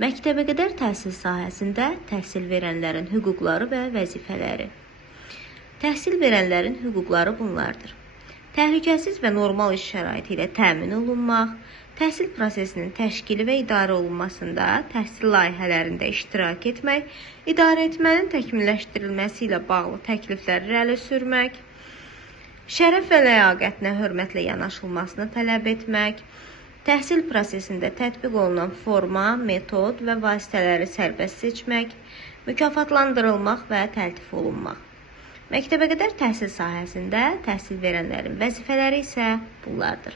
Məktəbəqədər təhsil sahəsində təhsil verənlərin hüquqları və vəzifələri. Təhsil verənlərin hüquqları bunlardır. Təhlükəsiz və normal iş şəraiti ilə təmin olunmaq, təhsil prosesinin təşkili və idarə olunmasında təhsil layihələrində iştirak etmək, idarəetmənin təkmilləşdirilməsi ilə bağlı təklifləri irəli sürmək, şərəf və ləyaqətinə hörmətlə yanaşılmasını tələb etmək, təhsil prosesində tətbiq olunan forma, metod və vasitələri sərbəst seçmək, mükafatlandırılmaq və təltif olunmaq. Məktəbəqədər təhsil sahəsində təhsil verənlərin vəzifələri isə bunlardır.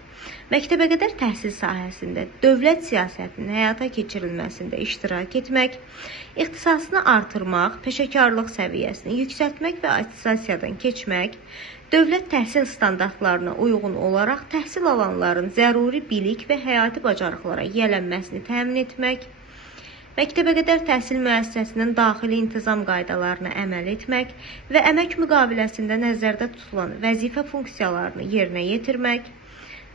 Məktəbəqədər təhsil sahəsində dövlət siyasətinin həyata keçirilməsində iştirak etmək, ixtisasını artırmaq, peşəkarlıq səviyyəsini yüksəltmək və attestasiyadan keçmək, dövlət təhsil standartlarına uyğun olaraq təhsil alanların zəruri bilik və həyati bacarıqlara yiyələnməsini təmin etmək, məktəbəqədər təhsil müəssisəsinin daxili intizam qaydalarına əməl etmək və əmək müqaviləsində nəzərdə tutulan vəzifə funksiyalarını yerinə yetirmək,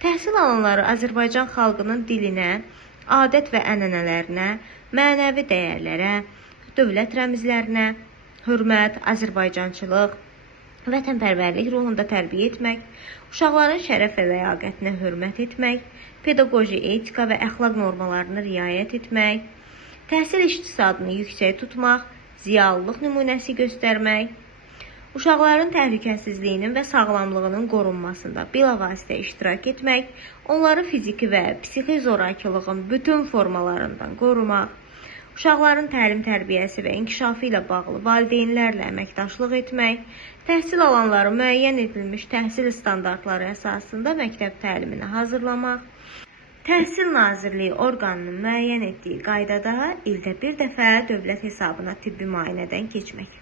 təhsil alanları Azərbaycan xalqının dilinə, adət və ənənələrinə, mənəvi dəyərlərə, dövlət rəmzlərinə, hörmət, azərbaycançılıq, vətənpərvərlik ruhunda tərbiyə etmək, uşaqların şərəf və ləyaqətinə hörmət etmək, pedaqoji etika və əxlaq normalarına riayət etmək, təhsil iqtisadını yüksək tutmaq, ziyalılıq nümunəsi göstərmək, uşaqların təhlükəsizliyinin və sağlamlığının qorunmasında bilavasitə iştirak etmək, onları fiziki və psixi zorakılığın bütün formalarından qorumaq, uşaqların təlim-tərbiyəsi və inkişafı ilə bağlı valideynlərlə əməkdaşlıq etmək, təhsil alanları müəyyən edilmiş təhsil standartları əsasında məktəb təlimini hazırlamaq, Təhsil Nazirliyi orqanının müəyyən etdiyi qaydada ildə bir dəfə dövlət hesabına tibbi müayinədən keçmək.